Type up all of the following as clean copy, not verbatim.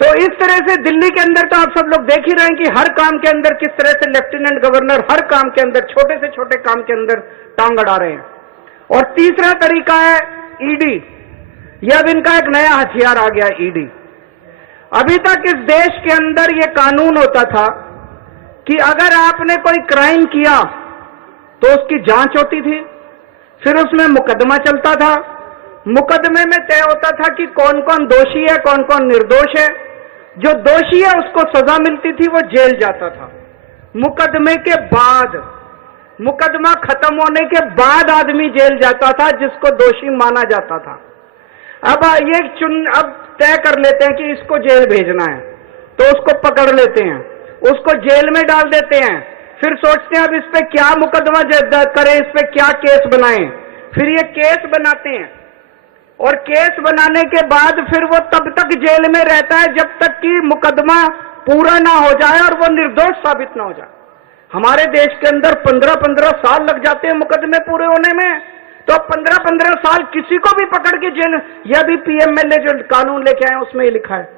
तो इस तरह से दिल्ली के अंदर तो आप सब लोग देख ही रहे हैं कि हर काम के अंदर किस तरह से लेफ्टिनेंट गवर्नर हर काम के अंदर, छोटे से छोटे काम के अंदर टांग अड़ा रहे हैं। और तीसरा तरीका है ईडी। यह अब इनका एक नया हथियार आ गया, ईडी। अभी तक इस देश के अंदर यह कानून होता था कि अगर आपने कोई क्राइम किया तो उसकी जांच होती थी, फिर उसमें मुकदमा चलता था। मुकदमे में तय होता था कि कौन कौन दोषी है, कौन कौन निर्दोष है। जो दोषी है उसको सजा मिलती थी, वो जेल जाता था। मुकदमे के बाद, मुकदमा खत्म होने के बाद आदमी जेल जाता था जिसको दोषी माना जाता था। अब अब तय कर लेते हैं कि इसको जेल भेजना है, तो उसको पकड़ लेते हैं, उसको जेल में डाल देते हैं। फिर सोचते हैं अब इस पे क्या मुकदमा करें, इस पे क्या केस बनाएं। फिर ये केस बनाते हैं और केस बनाने के बाद फिर वो तब तक जेल में रहता है जब तक कि मुकदमा पूरा ना हो जाए और वो निर्दोष साबित ना हो जाए। हमारे देश के अंदर 15-15 साल लग जाते हैं मुकदमे पूरे होने में। तो 15-15 साल किसी को भी पकड़ के जेल, यह भी पीएमएलए जो कानून लेके आए उसमें लिखा है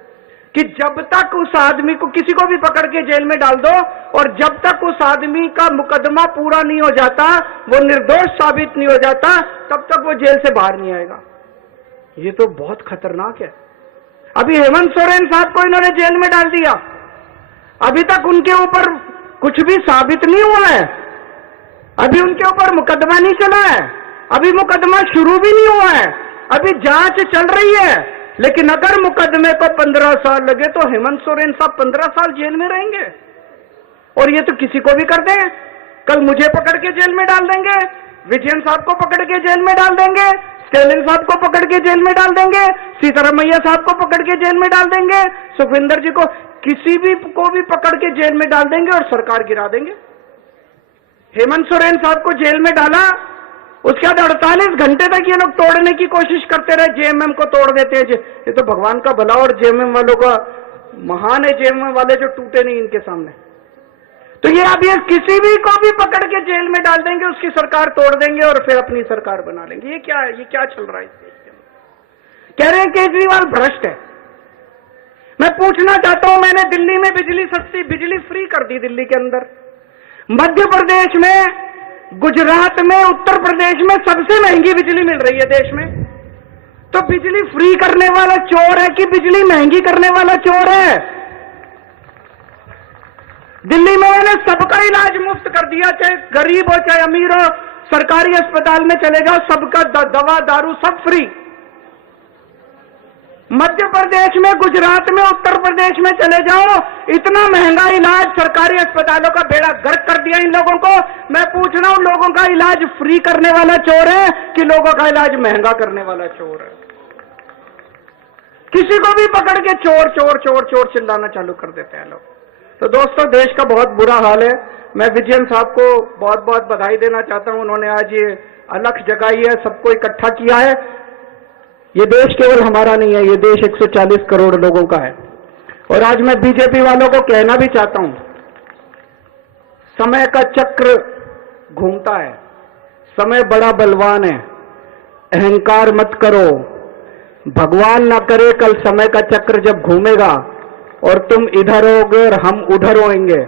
कि जब तक उस आदमी को, किसी को भी पकड़ के जेल में डाल दो और जब तक उस आदमी का मुकदमा पूरा नहीं हो जाता, वो निर्दोष साबित नहीं हो जाता, तब तक वो जेल से बाहर नहीं आएगा। ये तो बहुत खतरनाक है। अभी हेमंत सोरेन साहब को इन्होंने जेल में डाल दिया, अभी तक उनके ऊपर कुछ भी साबित नहीं हुआ है, अभी उनके ऊपर मुकदमा नहीं चला है, अभी मुकदमा शुरू भी नहीं हुआ है, अभी जांच चल रही है। लेकिन अगर मुकदमे को 15 साल लगे तो हेमंत सोरेन साहब 15 साल जेल में रहेंगे। और ये तो किसी को भी कर दें, कल मुझे पकड़ के जेल में डाल देंगे, विजयन साहब को पकड़ के जेल में डाल देंगे, स्टेलिन साहब को पकड़ के जेल में डाल देंगे, सीतारमैया साहब को पकड़ के जेल में डाल देंगे, सुखविंदर जी को, किसी भी को भी पकड़ के जेल में डाल देंगे और सरकार गिरा देंगे। हेमंत सोरेन साहब को जेल में डाला, उसके बाद 48 घंटे तक ये लोग तोड़ने की कोशिश करते रहे, जेएमएम को तोड़ देते हैं। ये तो भगवान का भला और जेएमएम वालों का महान है, जेएमएम वाले जो टूटे नहीं इनके सामने। तो ये अब ये किसी भी को भी पकड़ के जेल में डाल देंगे, उसकी सरकार तोड़ देंगे और फिर अपनी सरकार बना लेंगे। ये क्या है, ये क्या चल रहा है इस देश के अंदर? कह रहे हैं केजरीवाल भ्रष्ट है। मैं पूछना चाहता हूं, मैंने दिल्ली में बिजली सस्ती, बिजली फ्री कर दी दिल्ली के अंदर, मध्य प्रदेश में, गुजरात में, उत्तर प्रदेश में सबसे महंगी बिजली मिल रही है देश में। तो बिजली फ्री करने वाला चोर है कि बिजली महंगी करने वाला चोर है? दिल्ली में मैंने सबका इलाज मुफ्त कर दिया, चाहे गरीब हो चाहे अमीर हो, सरकारी अस्पताल में चले जाओ, सबका दवा दारू सब फ्री। मध्य प्रदेश में, गुजरात में, उत्तर प्रदेश में चले जाओ, इतना महंगा इलाज, सरकारी अस्पतालों का बेड़ा गर्क कर दिया इन लोगों को। मैं पूछ रहा हूं, लोगों का इलाज फ्री करने वाला चोर है कि लोगों का इलाज महंगा करने वाला चोर है? किसी को भी पकड़ के चोर चोर चोर चोर चिल्लाना चालू कर देते हैं लोग। तो दोस्तों, देश का बहुत बुरा हाल है। मैं विजयन साहब को बहुत बहुत बधाई देना चाहता हूं, उन्होंने आज ये अलख जगाई है, सबको इकट्ठा किया है। ये देश केवल हमारा नहीं है, ये देश 140 करोड़ लोगों का है। और आज मैं बीजेपी वालों को कहना भी चाहता हूं, समय का चक्र घूमता है, समय बड़ा बलवान है, अहंकार मत करो। भगवान ना करे कल समय का चक्र जब घूमेगा और तुम इधर होगे और हम उधर होंगे,